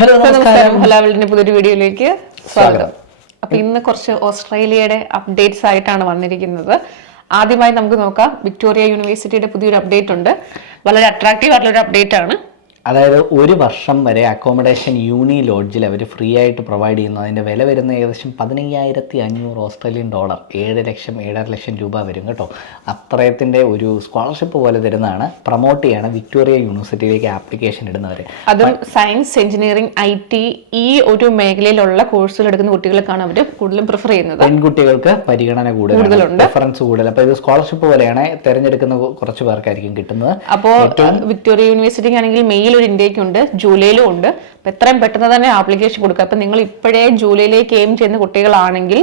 Hello നമസ്കാരം. ഹലാവലിന്റെ പുതിയൊരു വീഡിയോയിലേക്ക് സ്വാഗതം. അപ്പൊ ഇന്ന് കുറച്ച് ഓസ്ട്രേലിയയുടെ അപ്ഡേറ്റ്സ് ആയിട്ടാണ് വന്നിരിക്കുന്നത്. ആദ്യമായി നമുക്ക് നോക്കാം, വിക്ടോറിയ യൂണിവേഴ്സിറ്റിയുടെ പുതിയൊരു അപ്ഡേറ്റ് ഉണ്ട്. വളരെ അട്രാക്റ്റീവ് ആയിട്ടുള്ള ഒരു അപ്ഡേറ്റ് ആണ്. അതായത് 1 വർഷം വരെ അക്കോമഡേഷൻ യൂണി ലോഡ്ജിൽ അവർ ഫ്രീ ആയിട്ട് പ്രൊവൈഡ് ചെയ്യുന്നു. അതിൻ്റെ വില വരുന്ന ഏകദേശം $15,500 ഓസ്ട്രേലിയൻ ഡോളർ, 7 ലക്ഷം രൂപ വരും കേട്ടോ. അത്രയത്തിൻ്റെ ഒരു സ്കോളർഷിപ്പ് പോലെ തരുന്നതാണ്. പ്രൊമോട്ട് ചെയ്യാണ് വിക്ടോറിയ യൂണിവേഴ്സിറ്റിയിലേക്ക് ആപ്ലിക്കേഷൻ ഇടുന്നവർ. അതും സയൻസ്, എഞ്ചിനീയറിംഗ്, IT ഈ ഒരു മേഖലയിലുള്ള കോഴ്സുകൾ എടുക്കുന്ന കുട്ടികൾക്കാണ് അവർ കൂടുതലും പ്രിഫർ ചെയ്യുന്നത്. പെൺകുട്ടികൾക്ക് പരിഗണന കൂടുതലുണ്ട്, പ്രിഫറൻസ് കൂടുതൽ. അപ്പോൾ ഇത് സ്കോളർഷിപ്പ് പോലെയാണ്, തിരഞ്ഞെടുക്കുന്ന കുറച്ച് പേർക്കായിരിക്കും കിട്ടുന്നത്. അപ്പോൾ വിക്ടോറിയ യൂണിവേഴ്സിറ്റിക്ക് ആണെങ്കിൽ മെയിൽ ഒരു ഇന്ത്യക്ക് ഉണ്ട്, ജൂലൈയിലും ഉണ്ട്. അപ്പൊ എത്രയും പെട്ടെന്ന് തന്നെ ആപ്ലിക്കേഷൻ കൊടുക്കുക. അപ്പൊ നിങ്ങൾ ഇപ്പോഴേ ജൂലൈയിലേക്ക് എയിം ചെയ്യുന്ന കുട്ടികളാണെങ്കിൽ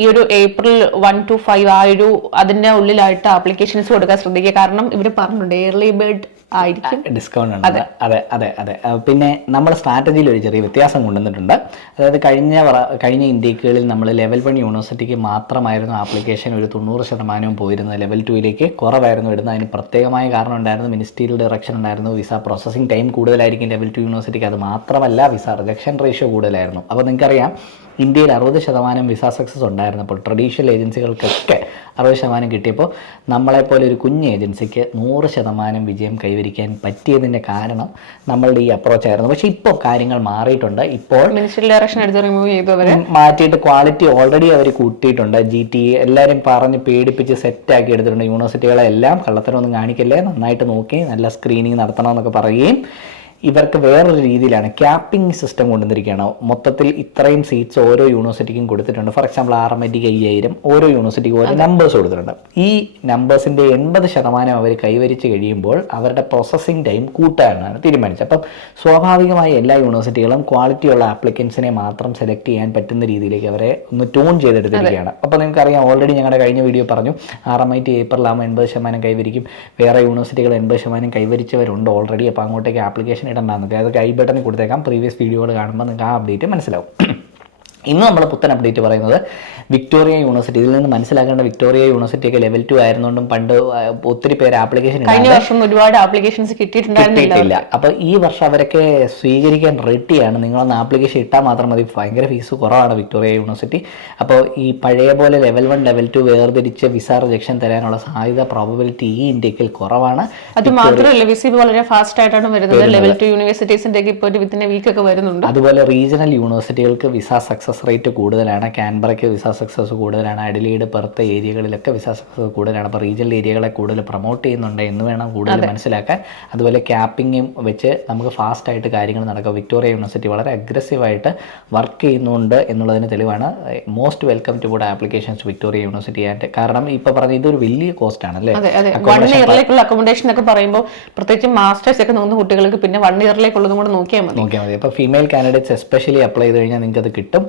ഈ ഒരു April 1 to 5 ആ ഒരു അതിന്റെ ഉള്ളിലായിട്ട് ആപ്ലിക്കേഷൻസ് കൊടുക്കാൻ ശ്രദ്ധിക്കുക. കാരണം ഇവർ പറഞ്ഞിട്ടുണ്ട് ഏർലി ബേർഡ് ആയിരിക്കും ഡിസ്കൗണ്ട് ഉണ്ട്. അതെ. പിന്നെ നമ്മുടെ സ്ട്രാറ്റജിയിൽ ഒരു ചെറിയ വ്യത്യാസം കൊണ്ടുവന്നിട്ടുണ്ട്. അതായത് കഴിഞ്ഞ ഇൻടേക്കുകളിൽ നമ്മൾ ലെവൽ 1 യൂണിവേഴ്സിറ്റിക്ക് മാത്രമായിരുന്നു ആപ്ലിക്കേഷൻ ഒരു 90% പോയിരുന്നത്. ലെവൽ 2ലേക്ക് കുറവായിരുന്നു ഇടുന്നത്. അതിന് പ്രത്യേകമായ കാരണം ഉണ്ടായിരുന്നു, മിനിസ്ട്രിയൽ ഡയറക്ഷൻ ഉണ്ടായിരുന്നു. വിസ പ്രോസസ്സിംഗ് ടൈം കൂടുതലായിരിക്കും ലെവൽ 2 യൂണിവേഴ്സിറ്റിക്ക്. അത് മാത്രമല്ല, വിസ റിജക്ഷൻ റേഷ്യോ കൂടുതലായിരുന്നു. അപ്പോൾ നിങ്ങൾക്കറിയാം, ഇന്ത്യയിൽ 60% വിസ സക്സസ് ഉണ്ടായിരുന്നപ്പോൾ ട്രഡീഷണൽ ഏജൻസികൾക്കൊക്കെ 60% കിട്ടിയപ്പോൾ നമ്മളെപ്പോലെ ഒരു കുഞ്ഞ് ഏജൻസിക്ക് 100% വിജയം കൈവരിക്കാൻ പറ്റിയതിൻ്റെ കാരണം നമ്മളുടെ ഈ അപ്രോച്ചായിരുന്നു. പക്ഷേ ഇപ്പോൾ കാര്യങ്ങൾ മാറിയിട്ടുണ്ട്. ഇപ്പോൾ മിനിസ്ട്രിയൽ ഡയറക്ഷൻ എടുത്ത് റിമൂവ് ചെയ്തു, അവർ മാറ്റിയിട്ട് ക്വാളിറ്റി ഓൾറെഡി അവർ കൂട്ടിയിട്ടുണ്ട്. GT എല്ലാവരും പറഞ്ഞ് പേടിപ്പിച്ച് സെറ്റാക്കി എടുത്തിട്ടുണ്ട്. യൂണിവേഴ്സിറ്റികളെല്ലാം കള്ളത്തരമൊന്നും കാണിക്കല്ലേ, നന്നായിട്ട് നോക്കി നല്ല സ്ക്രീനിങ് നടത്തണമെന്നൊക്കെ പറയുകയും ഇവർക്ക് വേറൊരു രീതിയിലാണ് ക്യാപ്പിംഗ് സിസ്റ്റം കൊണ്ടുവന്നിരിക്കുകയാണ്. മൊത്തത്തിൽ ഇത്രയും സീറ്റ്സ് ഓരോ യൂണിവേഴ്സിറ്റിക്കും കൊടുത്തിട്ടുണ്ട്. ഫോർ എക്സാമ്പിൾ RMITക്ക് 5000, ഓരോ യൂണിവേഴ്സിറ്റിക്കും ഓരോ നമ്പേഴ്സ് കൊടുത്തിട്ടുണ്ട്. ഈ നമ്പേഴ്സിൻ്റെ 80% അവർ കൈവരിച്ച് കഴിയുമ്പോൾ അവരുടെ പ്രോസസ്സിംഗ് ടൈം കൂട്ടാനാണ് തീരുമാനിച്ചത്. അപ്പം സ്വാഭാവികമായി എല്ലാ യൂണിവേഴ്സിറ്റികളും ക്വാളിറ്റിയുള്ള ആപ്ലിക്കൻസിനെ മാത്രം സെലക്ട് ചെയ്യാൻ പറ്റുന്ന രീതിയിലേക്ക് അവരെ ഒന്ന് ട്യൂൺ ചെയ്തെടുത്തിരിക്കുകയാണ്. അപ്പോൾ നിങ്ങൾക്കറിയാം, ഓൾറെഡി ഞങ്ങളുടെ കഴിഞ്ഞ വീഡിയോ പറഞ്ഞു, RMIT ഏപ്രിലാകുമ്പോൾ 80% കൈവരിക്കും. വേറെ യൂണിവേഴ്സിറ്റികൾ 80% കൈവരിച്ചവരുണ്ട് ഓൾറെഡി. അപ്പോൾ അങ്ങോട്ടേക്ക് ആപ്ലിക്കേഷൻ ഇടണ്ടാകുന്നത് അത് ഐ ബട്ടണിൽ കൊടുത്തേക്കാം. പ്രീവിയസ് വീഡിയോകൾ കാണുമ്പോൾ നിങ്ങൾക്ക് ആ അപ്ഡേറ്റ് മനസ്സിലാവും. ഇന്ന് നമ്മൾ പുത്തൻ അപ്ഡേറ്റ് പറയുന്നത് വിക്ടോറിയ യൂണിവേഴ്സിറ്റി. ഇതിൽ നിന്ന് മനസ്സിലാക്കേണ്ട, വിക്ടോറിയ യൂണിവേഴ്സിറ്റിയൊക്കെ ലെവൽ 2 ആയിരുന്നുകൊണ്ടും പണ്ട് ഒത്തിരി പേര് ആപ്ലിക്കേഷൻ കഴിഞ്ഞ വർഷം ഒരുപാട് ആപ്ലിക്കേഷൻസ് കിട്ടിയിട്ടില്ല. അപ്പോൾ ഈ വർഷം അവരൊക്കെ സ്വീകരിക്കാൻ റെഡിയാണ്. നിങ്ങളൊന്ന് ആപ്ലിക്കേഷൻ ഇട്ടാൽ മാത്രം മതി. ഭയങ്കര ഫീസ് കുറവാണ് വിക്ടോറിയ യൂണിവേഴ്സിറ്റി. അപ്പോൾ ഈ പഴയ പോലെ ലെവൽ 1 ലെവൽ 2 വേർതിരിച്ച് വിസ റിജക്ഷൻ തരാനുള്ള സാധ്യത, പ്രോബബിലിറ്റി ഈ ഇന്ത്യയിൽ കുറവാണ്. അത് മാത്രമല്ല, വിസ വളരെ ഫാസ്റ്റ് ആയിട്ടാണ് വരുന്നത്. ലെവൽ 2 യൂണിവേഴ്സിറ്റീസിന്റെ ഇപ്പോൾ വിത്തിൻ വീക്ക് ഒക്കെ വരുന്നുണ്ട്. അതുപോലെ റീജിയണൽ യൂണിവേഴ്സിറ്റികൾക്ക് വിസ സക്സസ് റേറ്റ് കൂടുതലാണ്. കാൻബറയ്ക്ക് വിസ സക്സസ് കൂടുതലാണ്. അഡിലെയ്ഡ്, പെർത്ത് ഏരിയകളിലൊക്കെ വിസ സക്സസ് കൂടുതലാണ്. അപ്പോൾ റീജിയണൽ ഏരിയകളെ കൂടുതൽ പ്രൊമോട്ട് ചെയ്യുന്നുണ്ട് എന്ന് വേണം കൂടുതൽ മനസ്സിലാക്കാൻ. അതുപോലെ ക്യാപ്പിങ്ങും വെച്ച് നമുക്ക് ഫാസ്റ്റായിട്ട് കാര്യങ്ങൾ നടക്കും. വിക്ടോറിയ യൂണിവേഴ്സിറ്റി വളരെ അഗ്രസീവായിട്ട് വർക്ക് ചെയ്യുന്നുണ്ട് എന്നുള്ളതിന് തെളിവാണ്. Most welcome to good applications Victoria University ആയിട്ട്. കാരണം ഇപ്പോൾ പറഞ്ഞ ഇതൊരു വലിയ കോസ്റ്റ് ആണ് അല്ലേ. 1 ഇയറിലേക്കുള്ള അക്കോമഡേഷൻ ഒക്കെ പറയുമ്പോൾ, പ്രത്യേകിച്ച് മാസ്റ്റേഴ്സ് ഒക്കെ നോക്കുന്ന കുട്ടികൾക്ക് പിന്നെ 1 ഇയറിലേക്കുള്ളതും കൂടെ നോക്കിയാൽ മതി. അപ്പോൾ ഫീമെയിൽ കാൻഡിഡേറ്റ്സ് എസ്പെഷ്യലി അപ്ലൈ ചെയ്ത് കഴിഞ്ഞാൽ നിങ്ങൾക്ക് അത് കിട്ടും.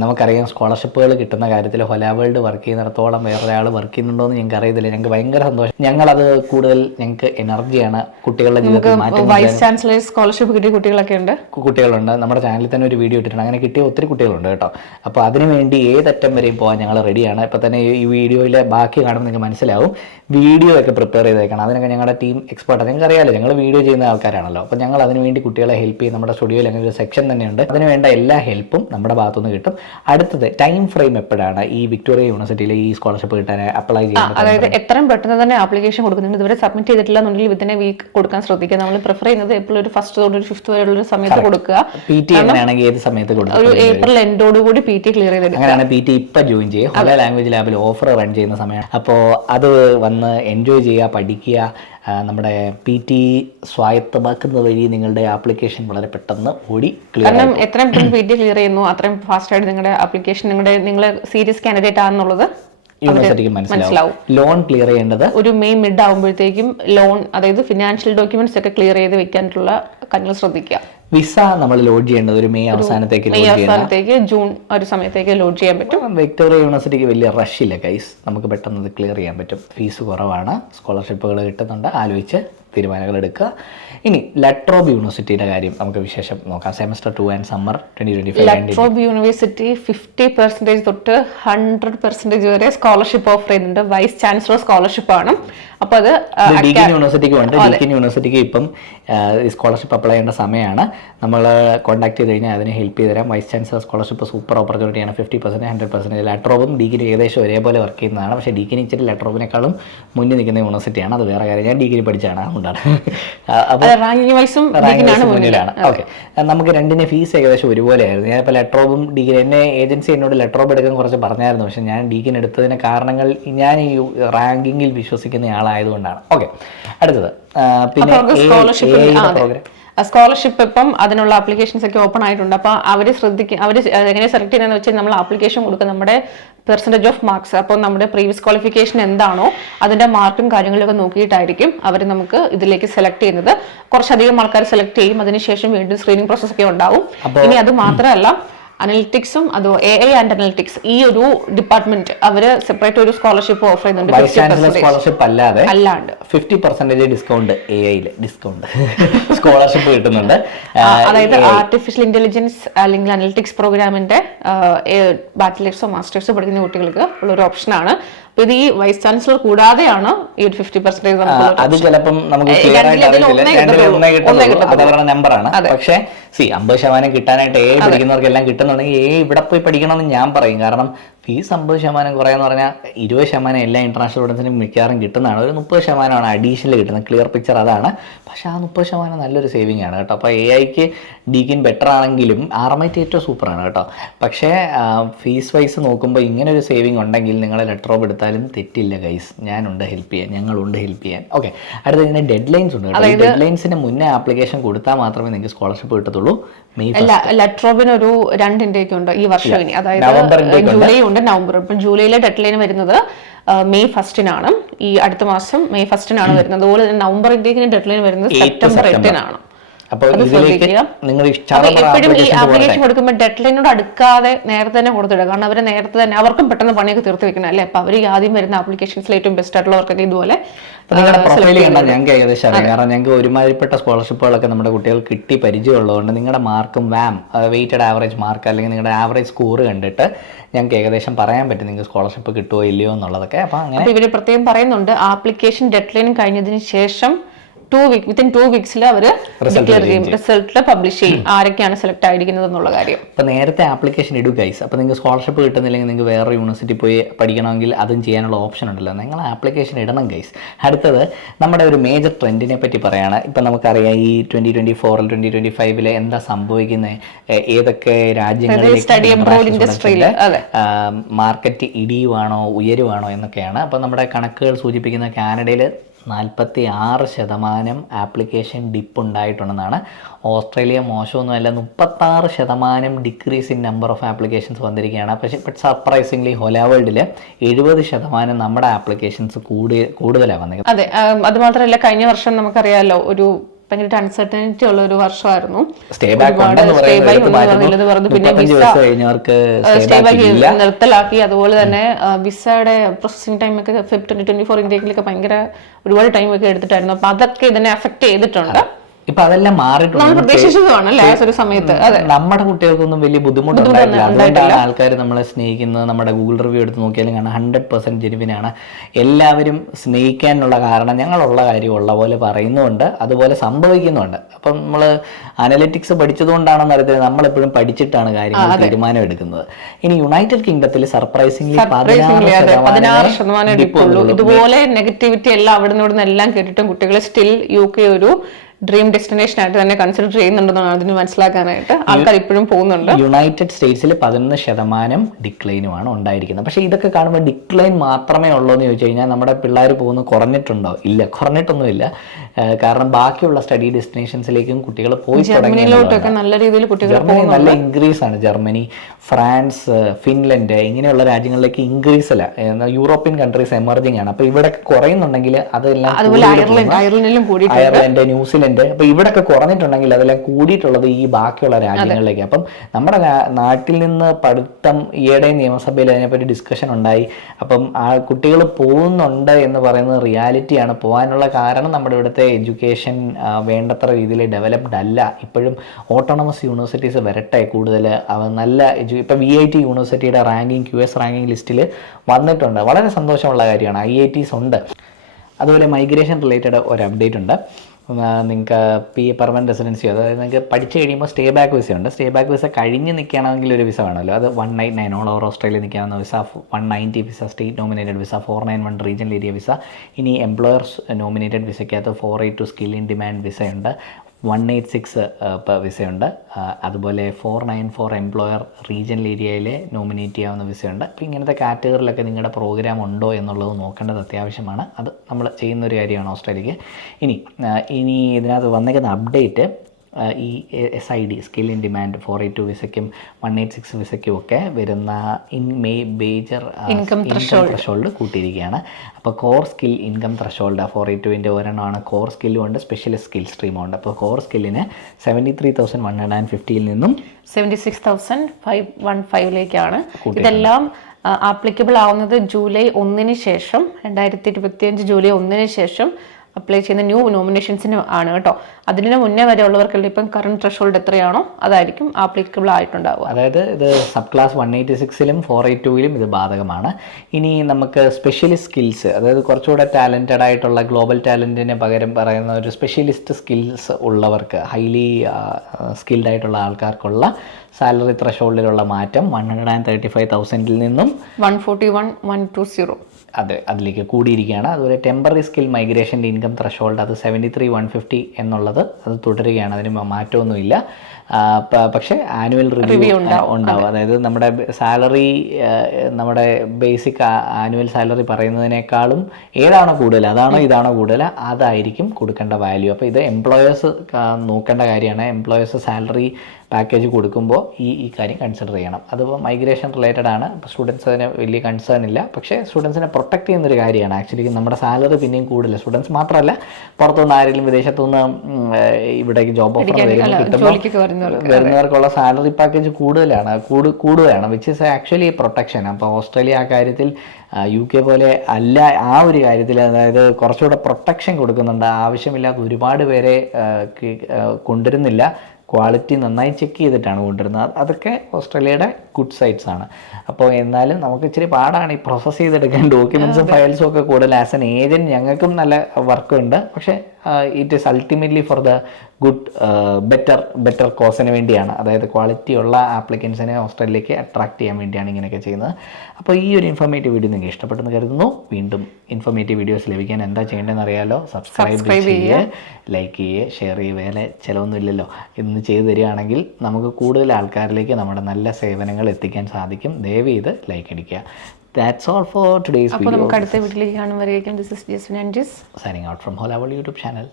നമുക്കറിയാം, സ്കോളർഷിപ്പുകൾ കിട്ടുന്ന കാര്യത്തിൽ ഹൊല വേൾഡ് വർക്ക് ചെയ്യുന്നിടത്തോളം വേറൊരാൾ വർക്ക് ചെയ്യുന്നുണ്ടോ എന്ന് ഞങ്ങൾക്ക് അറിയത്തില്ല. ഞങ്ങൾക്ക് ഭയങ്കര സന്തോഷം. ഞങ്ങളത് കൂടുതൽ ഞങ്ങൾക്ക് എനർജിയാണ് കുട്ടികളുടെ ജീവിതത്തിൽ മാറ്റം. വൈസ് ചാൻസലർ സ്കോളർഷിപ്പ് കിട്ടിയ കുട്ടികളുണ്ട്. നമ്മുടെ ചാനലിൽ തന്നെ ഒരു വീഡിയോ ഇട്ടിട്ടുണ്ട്. അങ്ങനെ കിട്ടിയ ഒത്തിരി കുട്ടികളുണ്ട് കേട്ടോ. അപ്പോൾ അതിനുവേണ്ടി ഏതറ്റം വരെയും പോകാൻ ഞങ്ങൾ റെഡിയാണ്. ഇപ്പോൾ തന്നെ ഈ വീഡിയോയിലെ ബാക്കി കാണുമ്പോൾ നിങ്ങൾക്ക് മനസ്സിലാവും. വീഡിയോ ഒക്കെ പ്രിപ്പയർ ചെയ്തേക്കണം. അതിനൊക്കെ ഞങ്ങളുടെ ടീം എക്സ്പേർട്ടാണ്. നിങ്ങൾക്ക് അറിയാമല്ലോ, ഞങ്ങൾ വീഡിയോ ചെയ്യുന്ന ആൾക്കാരാണല്ലോ. അപ്പോൾ ഞങ്ങൾ അതിനുവേണ്ടി കുട്ടികളെ ഹെൽപ്പ് ചെയ്യും. നമ്മുടെ സ്റ്റുഡിയോയിൽ അങ്ങനെ ഒരു സെക്ഷൻ തന്നെയുണ്ട്. അതിനുവേണ്ട എല്ലാ ഹെൽപ്പും നമ്മുടെ ഭാഗത്തുനിന്ന് കിട്ടും. അടുത്തത് ടൈം ഫ്രെയിം എപ്പോഴാണ് ഈ വിക്ടോറിയ യൂണിവേഴ്സിറ്റിയിൽ ഈ സ്കോളർഷിപ്പ് കിട്ടാൻ അപ്ലൈ ചെയ്യുന്നത്? അതായത് എത്രയും പെട്ടെന്ന് തന്നെ ആപ്ലിക്കേഷൻ കൊടുക്കുന്നുണ്ട്. ഇതുവരെ സബ്മിറ്റ് ചെയ്തിട്ടില്ല എന്നുണ്ടെങ്കിൽ വിത്തിൻ എ വീക്ക് കൊടുക്കാൻ ശ്രദ്ധിക്കുക. നമ്മൾ പ്രിഫർ ചെയ്യുന്നത് April 1 തൊട്ട് 5 വരെയുള്ള ഒരു സമയത്ത് കൊടുക്കുക. PT അങ്ങനെയാണെങ്കിൽ ഏത് സമയത്ത് കൊടുക്കുക? ഒരു April എൻഡോട് കൂടി PT ക്ലിയർ ചെയ്തെടുക്കുക. അങ്ങനെയാണ് PT ഇപ്പം ജോയിൻ ചെയ്യുക. ഹൊല ലാംഗ്വേജ് ലാബിൽ ഓഫർ റൺ ചെയ്യുന്ന സമയമാണ്. അപ്പോൾ അത് വന്ന് എൻജോയ് ചെയ്യുക, പഠിക്കുക. നമ്മുടെ PT സ്വായത്തമാക്കുന്ന വഴി നിങ്ങളുടെ ആപ്ലിക്കേഷൻ വളരെ പെട്ടെന്ന് ഓടി ക്ലിയർ. കാരണം എത്രയും പെട്ടെന്ന് PT ക്ലിയർ ചെയ്യുന്നു, അത്രയും ഫാസ്റ്റായിട്ട് നിങ്ങളുടെ ആപ്ലിക്കേഷൻ, നിങ്ങൾ സീരിയസ് കാൻഡിഡേറ്റ് ആണെന്നുള്ളത് യൂണിവേഴ്സിറ്റിക്ക് മനസ്സിലാവും. ലോൺ ക്ലിയർ ചെയ്യേണ്ടത് ഒരു മെയ് മിഡ് ആകുമ്പോഴത്തേക്കും ലോൺ, അതായത് ഫിനാൻഷ്യൽ ഡോക്യുമെന്റ്സ് ഒക്കെ ക്ലിയർ ചെയ്ത് വെക്കാനുള്ള കാര്യങ്ങൾ ശ്രദ്ധിക്കുക. വിസ നമ്മൾ ലോഡ് ചെയ്യേണ്ടത് ഒരു മെയ് അവസാനത്തേക്ക് ജൂൺ ഒരു സമയത്തേക്ക് ലോഡ് ചെയ്യാൻ പറ്റും. വിക്ടോറിയ യൂണിവേഴ്സിറ്റിക്ക് വലിയ റഷ് ഇല്ല ഗൈസ്. നമുക്ക് പെട്ടെന്ന് ക്ലിയർ ചെയ്യാൻ പറ്റും. ഫീസ് കുറവാണ്, സ്കോളർഷിപ്പുകൾ കിട്ടുന്നുണ്ട്. ആലോചിച്ച് തീരുമാനങ്ങൾ എടുക്കുക. ഇനി ലട്രോബ് യൂണിവേഴ്സിറ്റിയുടെ കാര്യം നമുക്ക് വിശേഷം നോക്കാം. Semester 2 and summer 2025. ലട്രോബ് യൂണിവേഴ്സിറ്റി 50% തൊട്ട് 100% വരെ സ്കോളർഷിപ്പ് ഓഫർ ചെയ്യുന്നുണ്ട്. വൈസ് ചാൻസലർ സ്കോളർഷിപ്പ് ആണ്. അപ്പോൾ അത് ഡീക്കിൻ യൂണിവേഴ്സിറ്റിക്ക് ഉണ്ട്. ഡീക്കിൻ യൂണിവേഴ്സിറ്റിക്ക് ഇപ്പം ഈ സ്കോളർഷിപ്പ് അപ്ലൈ ചെയ്യേണ്ട സമയമാണ്. നമ്മൾ കോൺടാക്ട് ചെയ്ത് കഴിഞ്ഞാൽ അതിനെ ഹെൽപ്പ് ചെയ്ത് തരാം. വൈസ് ചാൻസലർ സ്കോളർഷിപ്പ് സൂപ്പർ ഓപ്പർച്യൂണിറ്റിയാണ്. 50%, 100%. ലട്രോബും ഡീക്കിനും ഏകദേശം ഒരേപോലെ വർക്ക് ചെയ്യുന്നതാണ്. പക്ഷേ ഡീക്കിന് ഇച്ചിരി ലട്രോബിനേക്കാളും മുന്നിൽ നിൽക്കുന്ന യൂണിവേഴ്സിറ്റിയാണ്. അത് വേറെ കാര്യം. ഞാൻ ഡീക്കിന് പഠിച്ചാണ്, അതുകൊണ്ടാണ്. അപ്പോൾ മുന്നിലാണ്. ഓക്കെ, നമുക്ക് രണ്ടിന് ഫീസ് ഏകദേശം ഒരുപോലെയായിരുന്നു. ഞാനിപ്പോൾ ലട്രോബും ഡീക്കിൻ, എന്നെ ഏജൻസി എന്നോട് ലട്രോബ് എടുക്കാൻ കുറച്ച് പറഞ്ഞായിരുന്നു. പക്ഷേ ഞാൻ ഡീക്കിൻ എടുത്തതിന് കാരണങ്ങൾ ഞാൻ ഈ റാങ്കിങ്ങിൽ വിശ്വസിക്കുന്ന ആളായതുകൊണ്ടാണ്. ഓക്കെ, അടുത്തത് പിന്നെ സ്കോളർഷിപ്പ് ഇപ്പം അതിനുള്ള ആപ്ലിക്കേഷൻസ് ഒക്കെ ഓപ്പൺ ആയിട്ടുണ്ട്. അപ്പോൾ അവർ ശ്രദ്ധിക്കും, അവർ എങ്ങനെ സെലക്ട് ചെയ്യുന്നതെന്ന് വെച്ചാൽ നമ്മൾ ആപ്ലിക്കേഷൻ കൊടുക്കുക നമ്മുടെ പെർസെൻറ്റേജ് ഓഫ് മാർക്സ്, അപ്പോൾ നമ്മുടെ പ്രീവിയസ് ക്വാളിഫിക്കേഷൻ എന്താണോ അതിന്റെ മാർക്കും കാര്യങ്ങളൊക്കെ നോക്കിയിട്ടായിരിക്കും അവർ നമുക്ക് ഇതിലേക്ക് സെലക്ട് ചെയ്യുന്നത്. കുറച്ചധികം ആൾക്കാർ സെലക്ട് ചെയ്യും. അതിനുശേഷം വീണ്ടും സ്ക്രീനിങ് പ്രോസസ് ഒക്കെ ഉണ്ടാവും. ഇനി അത് മാത്രമല്ല, അനലിറ്റിക്സും അതോ AI ആൻഡ് അനലിറ്റിക്സ് ഈ ഒരു ഡിപ്പാർട്ട്മെന്റ് അവര് സെപ്പറേറ്റ് ഒരു സ്കോളർഷിപ്പ് ഓഫർ ചെയ്യുന്നുണ്ട്. സ്കോളർഷിപ്പ് അല്ലാണ്ട് 50% ഡിസ്കൗണ്ട് AI ഡിസ്കൗണ്ട് സ്കോളർഷിപ്പ് കിട്ടുന്നുണ്ട്. അതായത് ആർട്ടിഫിഷ്യൽ ഇന്റലിജൻസ് അല്ലെങ്കിൽ അനലിറ്റിക്സ് പ്രോഗ്രാമിന്റെ ബാച്ചിലേഴ്സോ മാസ്റ്റേഴ്സോ പഠിക്കുന്ന കുട്ടികൾക്ക് ഉള്ള ഒരു ഓപ്ഷനാണ്. അപ്പൊ ഇത് ഈ വൈസ് ചാൻസലർ കൂടാതെയാണ് ഈ ഒരു 50%. അത് ചിലപ്പം നമുക്ക് അതവരുടെ നമ്പറാണ്. പക്ഷേ 50% കിട്ടാനായിട്ട് പഠിക്കുന്നവർക്കെല്ലാം കിട്ടുന്നുണ്ടെങ്കിൽ ഇവിടെ പോയി പഠിക്കണമെന്ന് ഞാൻ പറയും. കാരണം ഫീസ് 50% കുറയെന്ന് പറഞ്ഞാൽ 20% എല്ലാ ഇന്റർനാഷണൽ സ്റ്റുഡൻസിനും മിക്കവാറും കിട്ടുന്നതാണ്. ഒരു 30% അഡീഷണൽ കിട്ടുന്നത്. ക്ലിയർ പിക്ചർ അതാണ്. പക്ഷേ ആ 30% നല്ലൊരു സേവിങ് ആണ് കേട്ടോ. അപ്പോൾ AIക്ക് ഡീക്കിൻ ബെറ്റർ ആണെങ്കിലും RMIT ഏറ്റവും സൂപ്പറാണ് കേട്ടോ. പക്ഷേ ഫീസ് വൈസ് നോക്കുമ്പോൾ ഇങ്ങനെ ഒരു സേവിങ് ഉണ്ടെങ്കിൽ നിങ്ങൾ ലെറ്ററോബ് എടുത്താലും തെറ്റില്ല ഗൈസ്. ഞാനുണ്ട് ഹെൽപ്പ് ചെയ്യാൻ, ഞങ്ങളുണ്ട് ഹെൽപ്പ് ചെയ്യാൻ. ഓക്കെ, അടുത്ത ഇതിന് ഡെഡ് ലൈൻസ് ഉണ്ട്. ഡെഡ് ലൈൻസിന് മുന്നേ ആപ്ലിക്കേഷൻ കൊടുത്താൽ മാത്രമേ നിങ്ങൾക്ക് സ്കോളർഷിപ്പ് കിട്ടത്തുള്ളൂ. ലെറ്ററോബിന് ഒരു 2 ഇൻടേക്ക് ഉണ്ട് ഈ വർഷം. ഇനി അതായത് ജൂലൈ ഉണ്ട്, നവംബർ. ഇപ്പം ജൂലൈയിലെ ഡെഡ് ലൈൻ വരുന്നത് May 1 ഈ അടുത്ത മാസം May 1 വരുന്നത്. അതുപോലെ തന്നെ നവംബർ ഇൻടേക്കിന് ഡെഡ് ലൈൻ വരുന്നത് September 8 അപ്പോൾ എപ്പോഴും ഈ ആപ്ലിക്കേഷൻ കൊടുക്കുമ്പോൾ ഡെഡ് ലൈനോട് അടുക്കാതെ നേരത്തെ തന്നെ കൊടുത്തിടുക. കാരണം അവരെ നേരത്തെ തന്നെ അവർക്കും പെട്ടെന്ന് പണിയൊക്കെ തീർത്ത് വെക്കണം അല്ലേ. അപ്പൊ അവർ ആദ്യം വരുന്ന ആപ്ലിക്കേഷൻസിൽ ഏറ്റവും ബെസ്റ്റ് ആയിട്ടുള്ളവർക്കൊക്കെ ഇതുപോലെ നിങ്ങളുടെ പ്രൊഫൈൽ കണ്ടാൽ ഞങ്ങൾക്ക് ഏകദേശം അറിയാം. കാരണം ഞങ്ങൾക്ക് ഒരുമാതിരിപ്പെട്ട സ്കോളർഷിപ്പുകളൊക്കെ നമ്മുടെ കുട്ടികൾ കിട്ടി പരിചയമുള്ളതുകൊണ്ട് നിങ്ങളുടെ മാർക്കും വെയിറ്റഡ് ആവറേജ് മാർക്ക് അല്ലെങ്കിൽ നിങ്ങളുടെ ആവറേജ് സ്കോർ കണ്ടിട്ട് ഞങ്ങൾക്ക് ഏകദേശം പറയാൻ പറ്റും നിങ്ങൾക്ക് സ്കോളർഷിപ്പ് കിട്ടുമോ ഇല്ലയോ എന്നുള്ളതൊക്കെ. അപ്പോൾ അങ്ങനെ ഇവർ പ്രത്യേകം പറയുന്നുണ്ട് ആപ്ലിക്കേഷൻ ഡെഡ് ലൈൻ കഴിഞ്ഞതിന് ശേഷം വിത്തിൻ 2 വീക്സിൽ അവർ റിസൾട്ട് പബ്ലിഷ് ചെയ്യും ആരൊക്കെയാണ് സെലക്ട് ആയിരിക്കുന്നത് എന്നുള്ള കാര്യം. അപ്പോൾ നേരത്തെ ആപ്ലിക്കേഷൻ ഇടുക ഗൈസ്. അപ്പോൾ നിങ്ങൾക്ക് സ്കോളർഷിപ്പ് കിട്ടുന്നില്ലെങ്കിൽ നിങ്ങൾക്ക് വേറെ യൂണിവേഴ്സിറ്റി പോയി പഠിക്കണമെങ്കിൽ അതും ചെയ്യാനുള്ള ഓപ്ഷൻ ഉണ്ടല്ലോ. നിങ്ങൾ ആപ്ലിക്കേഷൻ ഇടണം ഗൈസ്. അടുത്തത് നമ്മുടെ ഒരു മേജർ ട്രെൻഡിനെ പറ്റി പറയുകയാണ്. ഇപ്പം നമുക്കറിയാം ഈ 2024 2025 എന്താ സംഭവിക്കുന്നത്, ഏതൊക്കെ രാജ്യങ്ങളിൽ മാർക്കറ്റ് ഇടിയുവാണോ ഉയരുവാണോ എന്നൊക്കെയാണ്. അപ്പോൾ നമ്മുടെ കണക്കുകൾ സൂചിപ്പിക്കുന്ന കാനഡയിൽ 46% ആപ്ലിക്കേഷൻ ഡിപ്പ് ഉണ്ടായിട്ടുണ്ടെന്നാണ്. ഓസ്ട്രേലിയ മോശമൊന്നുമല്ല, 36% decrease in number of applications വന്നിരിക്കുകയാണ്. പക്ഷേ സർപ്രൈസിംഗ്ലി ഹോല വേൾഡിൽ 70% നമ്മുടെ ആപ്ലിക്കേഷൻസ് കൂടുതലാണ് വന്നിരിക്കുന്നത്. അതെ, അത് മാത്രമല്ല കഴിഞ്ഞ വർഷം നമുക്കറിയാമല്ലോ ഒരു ഭയങ്കര അൺസർട്ടനിറ്റി ഉള്ള ഒരു വർഷമായിരുന്നു. പിന്നെ നിർത്തലാക്കി. അതുപോലെ തന്നെ വിസയുടെ പ്രോസസിംഗ് ടൈം ഒക്കെ Feb 2024 ഇന്ത്യയിലൊക്കെ ഭയങ്കര ഒരുപാട് ടൈം ഒക്കെ എടുത്തിട്ടായിരുന്നു. അപ്പൊ അതൊക്കെ ഇതിനെ അഫക്ട് ചെയ്തിട്ടുണ്ട്. ഇപ്പൊ അതെല്ലാം മാറിയിട്ടുണ്ട്. സമയത്ത് നമ്മുടെ കുട്ടികൾക്കൊന്നും വലിയ ബുദ്ധിമുട്ടുണ്ടായിട്ടില്ല. അതുകൊണ്ടാണ് ആൾക്കാർ നമ്മളെ സ്നേഹിക്കുന്നത്. നമ്മുടെ ഗൂഗിൾ റിവ്യൂ എടുത്ത് നോക്കിയാലും കാണാം 100% ജെനുവിനാണ്. എല്ലാവരും സ്നേഹിക്കാനുള്ള കാരണം ഞങ്ങളുള്ള കാര്യം ഉള്ള പോലെ പറയുന്നുണ്ട്, അതുപോലെ സംഭവിക്കുന്നുണ്ട്. അപ്പം നമ്മൾ അനലിറ്റിക്സ് പഠിച്ചതുകൊണ്ടാണെന്ന് അറിയത്തില്ല, നമ്മളെപ്പോഴും പഠിച്ചിട്ടാണ് കാര്യങ്ങൾ തീരുമാനം എടുക്കുന്നത്. ഇനി യുണൈറ്റഡ് കിങ്ഡത്തിൽ സർപ്രൈസിംഗ്ലി 16% ഇതുപോലെ നെഗറ്റിവിറ്റി എല്ലാം അവിടെ നിന്ന് എല്ലാം കേട്ടിട്ടും കുട്ടികൾ സ്റ്റിൽ UK ഒരു ഡ്രീം ഡെസ്റ്റിനേഷൻ ആയിട്ട് തന്നെ കൺസിഡർ ചെയ്യുന്നുണ്ടെന്നാണ് അതിന് മനസ്സിലാക്കാനായിട്ട് ആൾക്കാർ ഇപ്പോഴും പോകുന്നുണ്ട്. യുണൈറ്റഡ് സ്റ്റേറ്റ്സിൽ 11% ഡിക്ലൈനുമാണ് ഉണ്ടായിരിക്കുന്നത്. പക്ഷേ ഇതൊക്കെ കാണുമ്പോൾ ഡിക്ലൈൻ മാത്രമേ ഉള്ളൂ എന്ന് ചോദിച്ചു കഴിഞ്ഞാൽ നമ്മുടെ പിള്ളേർ പോകുന്നത് കുറഞ്ഞിട്ടുണ്ടോ? ഇല്ല, കുറഞ്ഞിട്ടൊന്നുമില്ല. കാരണം ബാക്കിയുള്ള സ്റ്റഡി ഡെസ്റ്റിനേഷൻസിലേക്കും കുട്ടികൾ പോയി ജർമ്മനിയിലോട്ടൊക്കെ നല്ല രീതിയിൽ കുട്ടികൾ നല്ല ഇൻക്രീസ് ആണ്. ജർമ്മനി, ഫ്രാൻസ്, ഫിൻലൻഡ് ഇങ്ങനെയുള്ള രാജ്യങ്ങളിലേക്ക് ഇൻക്രീസ് അല്ല. യൂറോപ്യൻ കൺട്രീസ് എമർജിങ് ആണ്. അപ്പോൾ ഇവിടെ കുറയുന്നുണ്ടെങ്കിൽ അതെല്ലാം അയർലൻഡിലും അയർലൻഡ്, ന്യൂസിലൻഡ് പേയ്മെന്റ്. അപ്പോൾ ഇവിടെയൊക്കെ കുറഞ്ഞിട്ടുണ്ടെങ്കിൽ അതെല്ലാം കൂടിയിട്ടുള്ളത് ഈ ബാക്കിയുള്ള രാജ്യങ്ങളിലേക്ക്. അപ്പം നമ്മുടെ നാട്ടിൽ നിന്ന് പഠിത്തം ഈയിടെ നിയമസഭയിൽ അതിനെപ്പറ്റി ഡിസ്കഷൻ ഉണ്ടായി. അപ്പം ആ കുട്ടികൾ പോകുന്നുണ്ട് എന്ന് പറയുന്നത് റിയാലിറ്റിയാണ്. പോകാനുള്ള കാരണം നമ്മുടെ ഇവിടുത്തെ എഡ്യൂക്കേഷൻ വേണ്ടത്ര രീതിയിൽ ഡെവലപ്ഡ് അല്ല. ഇപ്പോഴും ഓട്ടോണമസ് യൂണിവേഴ്സിറ്റീസ് വരട്ടെ കൂടുതൽ നല്ല ഇപ്പോൾ VIT യൂണിവേഴ്സിറ്റിയുടെ റാങ്കിങ് QS റാങ്കിങ് ലിസ്റ്റിൽ വന്നിട്ടുണ്ട്. വളരെ സന്തോഷമുള്ള കാര്യമാണ്. IITs ഉണ്ട്. അതുപോലെ മൈഗ്രേഷൻ റിലേറ്റഡ് ഒരു അപ്ഡേറ്റ് ഉണ്ട്. നിങ്ങൾക്ക് പെർമനൻറ്റ് റെസിഡൻസിയോ, അതായത് നിങ്ങൾക്ക് പഠിച്ച് കഴിയുമ്പോൾ സ്റ്റേ ബാക്ക് വിസ ഉണ്ട്. സ്റ്റേ ബാക്ക് വിസ കഴിഞ്ഞ് നിൽക്കുകയാണെങ്കിൽ ഒരു വിസ വേണമല്ലോ. അത് 199 ഓൾ ഓവർ ഓസ്ട്രേലിയ നിൽക്കാവുന്ന visa, 190 visa state nominated visa, 491 regional area visa. ഇനി എംപ്ലോയേഴ്സ് നോമിനേറ്റഡ് വിസയ്ക്കകത്ത് 482 സ്കിൽ ഇൻ ഡിമാൻഡ് വിസയുണ്ട്, 186 വിസയുണ്ട്. അതുപോലെ 494 എംപ്ലോയർ റീജിയണൽ ഏരിയയിൽ നോമിനേറ്റ് ചെയ്യാവുന്ന വിസയുണ്ട്. അപ്പോൾ ഇങ്ങനത്തെ കാറ്റഗറിയിലൊക്കെ നിങ്ങളുടെ പ്രോഗ്രാം ഉണ്ടോ എന്നുള്ളത് നോക്കേണ്ടത് അത്യാവശ്യമാണ്. അത് നമ്മൾ ചെയ്യുന്നൊരു കാര്യമാണ് ഓസ്ട്രേലിയക്ക്. ഇനി ഇതിനകത്ത് വന്നേക്കുന്ന അപ്ഡേറ്റ്, ഈ SID സ്കിൽ ഇൻ ഡിമാൻഡ് 482 വിസയ്ക്കും 186 വിസയ്ക്കും ഒക്കെ വരുന്ന മേജർ ഇൻകം ത്രഷോൾഡ് കൂട്ടിയിരിക്കുകയാണ്. അപ്പോൾ കോർ സ്കിൽ ഇൻകം ത്രഷോൾഡ് 482ൻ്റെ ഒരെണ്ണമാണ്. കോർ സ്കില്ലും ഉണ്ട്, സ്പെഷ്യലിസ്റ്റ് സ്കിൽ സ്ട്രീമും ഉണ്ട്. അപ്പോൾ കോർ സ്കില്ലിന് 73,150 നിന്നും 76,515 ഇതെല്ലാം ആപ്ലിക്കബിൾ ആവുന്നത് ജൂലൈ 1 ശേഷം, 2025 ജൂലൈ 1 ശേഷം അപ്ലൈ ചെയ്യുന്ന ന്യൂ നോമിനേഷൻസിന് ആണ് കേട്ടോ. അതിന് മുന്നേ വരെ ഉള്ളവർക്കെല്ലാം ഇപ്പം കറണ്ട് ത്രഷോൾഡ് എത്രയാണോ അതായിരിക്കും ആപ്ലിക്കബിൾ ആയിട്ടുണ്ടാവുക. അതായത് ഇത് സബ് ക്ലാസ് 186ലും 482ലും ഇത് ബാധകമാണ്. ഇനി നമുക്ക് സ്പെഷ്യലിസ്റ്റ് സ്കിൽസ്, അതായത് കുറച്ചുകൂടെ ടാലൻറ്റഡ് ആയിട്ടുള്ള ഗ്ലോബൽ ടാലൻറ്റിന് പകരം പറയുന്ന ഒരു സ്പെഷ്യലിസ്റ്റ് സ്കിൽസ് ഉള്ളവർക്ക്, ഹൈലി സ്കിൽഡ് ആയിട്ടുള്ള ആൾക്കാർക്കുള്ള സാലറി ത്രഷോൾഡിലുള്ള മാറ്റം 135,000 നിന്നും 141,120 അതെ അതിലേക്ക് കൂടിയിരിക്കുകയാണ്. അതുപോലെ ടെമ്പററി സ്കിൽ മൈഗ്രേഷൻ്റെ ഇൻകം ത്രഷോൾഡ് അത് 73,150 എന്നുള്ളത് അത് തുടരുകയാണ്. അതിന് മാറ്റമൊന്നുമില്ല. പക്ഷേ ആനുവൽ റിവ്യൂ ഉണ്ടാവും. അതായത് നമ്മുടെ സാലറി, നമ്മുടെ ബേസിക് ആനുവൽ സാലറി പറയുന്നതിനേക്കാളും ഏതാണോ കൂടുതൽ, അതാണോ ഇതാണോ കൂടുതൽ, അതായിരിക്കും കൊടുക്കേണ്ട വാല്യൂ. അപ്പോൾ ഇത് എംപ്ലോയേഴ്സ് നോക്കേണ്ട കാര്യമാണ്. എംപ്ലോയേഴ്സ് സാലറി പാക്കേജ് കൊടുക്കുമ്പോൾ ഈ കാര്യം കൺസിഡർ ചെയ്യണം. അതിപ്പോൾ മൈഗ്രേഷൻ റിലേറ്റഡ് ആണ്. ഇപ്പോൾ സ്റ്റുഡൻസ് അതിന് വലിയ കൺസേൺ ഇല്ല. പക്ഷേ സ്റ്റുഡൻസിനെ പ്രൊട്ടക്ട് ചെയ്യുന്നൊരു കാര്യമാണ്. ആക്ച്വലി നമ്മുടെ സാലറി പിന്നെയും കൂടുതൽ, സ്റ്റുഡൻസ് മാത്രമല്ല പുറത്തുനിന്ന് ആരെങ്കിലും വിദേശത്തുനിന്ന് ഇവിടേക്ക് ജോബ് ഓഫർ വരുന്നവർക്കുള്ള സാലറി പാക്കേജ് കൂടുകയാണ്, വിച്ച് ഇസ് ആക്ച്വലി പ്രൊട്ടക്ഷൻ. അപ്പോൾ ഓസ്ട്രേലിയ ആ കാര്യത്തിൽ UK പോലെ അല്ല. ആ ഒരു കാര്യത്തിൽ അതായത് കുറച്ചുകൂടെ പ്രൊട്ടക്ഷൻ കൊടുക്കുന്നുണ്ട്. ആവശ്യമില്ലാത്ത ഒരുപാട് പേരെ കൊണ്ടുവരുന്നില്ല. ക്വാളിറ്റി നന്നായി ചെക്ക് ചെയ്തിട്ടാണ് കൊണ്ടുവരുന്നത്. അതൊക്കെ ഓസ്ട്രേലിയയുടെ ഗുഡ് സൈഡ്സ് ആണ്. അപ്പോൾ എന്നാലും നമുക്ക് ഇച്ചിരി പാടാണ് ഈ പ്രോസസ്സ് ചെയ്തെടുക്കാൻ. ഡോക്യുമെൻറ്റ്സും ഫയൽസും ഒക്കെ കൂടുതൽ. ആസ് എൻ ഏജൻറ്റ് ഞങ്ങൾക്കും നല്ല വർക്കുണ്ട്. പക്ഷേ it is ultimately for the good better കോസിന് വേണ്ടിയാണ്. അതായത് ക്വാളിറ്റി ഉള്ള ആപ്ലിക്കൻസിനെ ഓസ്ട്രേലിയയിലേക്ക് അട്രാക്ട് ചെയ്യാൻ വേണ്ടിയാണ് ഇങ്ങനെയൊക്കെ ചെയ്യുന്നത്. അപ്പോൾ ഈ ഒരു ഇൻഫോർമേറ്റീവ് വീഡിയോ നിങ്ങൾക്ക് ഇഷ്ടപ്പെട്ടെന്ന് കരുതുന്നു. വീണ്ടും ഇൻഫോർമേറ്റീവ് വീഡിയോസ് ലഭിക്കാൻ എന്താ ചെയ്യേണ്ടതെന്ന് അറിയാലോ. സബ്സ്ക്രൈബ് ചെയ്യുക, ലൈക്ക് ചെയ്യുക, ഷെയർ ചെയ്യുക. വേറെ ചിലവൊന്നും ഇല്ലല്ലോ. ഇന്ന് ചെയ്തു തരികയാണെങ്കിൽ നമുക്ക് കൂടുതൽ ആൾക്കാരിലേക്ക് നമ്മുടെ നല്ല സേവനങ്ങൾ എത്തിക്കാൻ സാധിക്കും. ദയവ് ചെയ്ത് ലൈക്ക് അടിക്കുക. That's all for today's video. അപ്പോൾ നമുക്ക് അടുത്ത വീട്ടിലേക്ക് കാണും വരെയും. This is Jasmine and Jis signing out from Whole World YouTube channel.